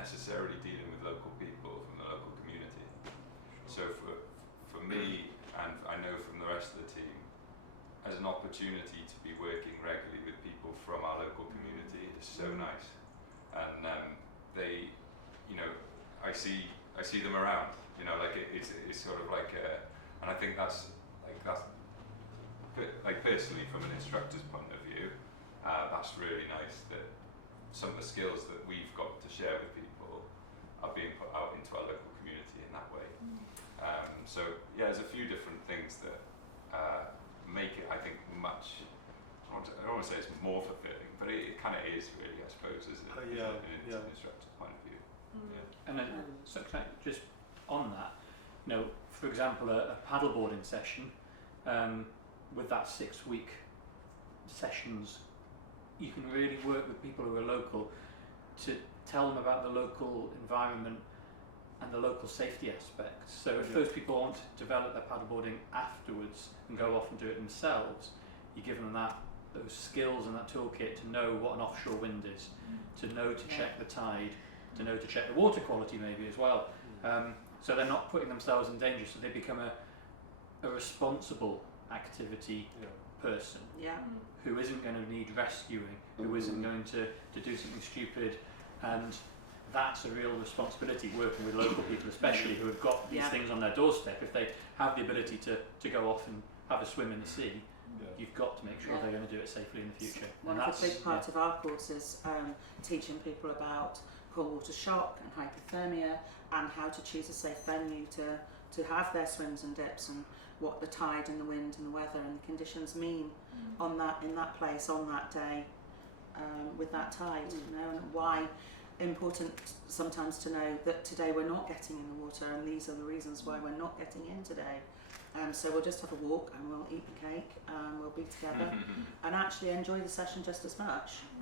necessarily dealing with local people from the local community. So for me, and I know from the rest of the team, as an opportunity to be working regularly with people from our local community is so nice. And they, you know, I see them around, you know, like it's sort of like and I think that's personally from an instructor's point of view, that's really nice that some of the skills that we've got to share with people are being put out into our local community in that way. So yeah, there's a few different things that make it, I think, much, I don't want to say it's more fulfilling, but it kind of is really, I suppose, as an instructor's point of view. And then, so just on that, you know, for example, a paddleboarding session, with that 6-week sessions, you can really work with people who are local to tell them about the local environment and the local safety aspects. So if those people want to develop their paddleboarding afterwards and go off and do it themselves, you give them those skills and that toolkit to know what an offshore wind is, to know to check the tide, to know to check the water quality maybe as well. So they're not putting themselves in danger, so they become a responsible activity person who isn't going to need rescuing, who isn't going to do something stupid. And that's a real responsibility, working with local people especially, who have got these things on their doorstep. If they have the ability to go off and have a swim in the sea, you've got to make sure they're going to do it safely in the future. One of the big part of our course is teaching people about cold water shock and hypothermia, and how to choose a safe venue to have their swims and dips, and what the tide and the wind and the weather and the conditions mean in that place on that day, with that tide, you know, and why important sometimes to know that today we're not getting in the water, and these are the reasons why we're not getting in today. So we'll just have a walk and we'll eat the cake, we'll be together and actually enjoy the session just as much.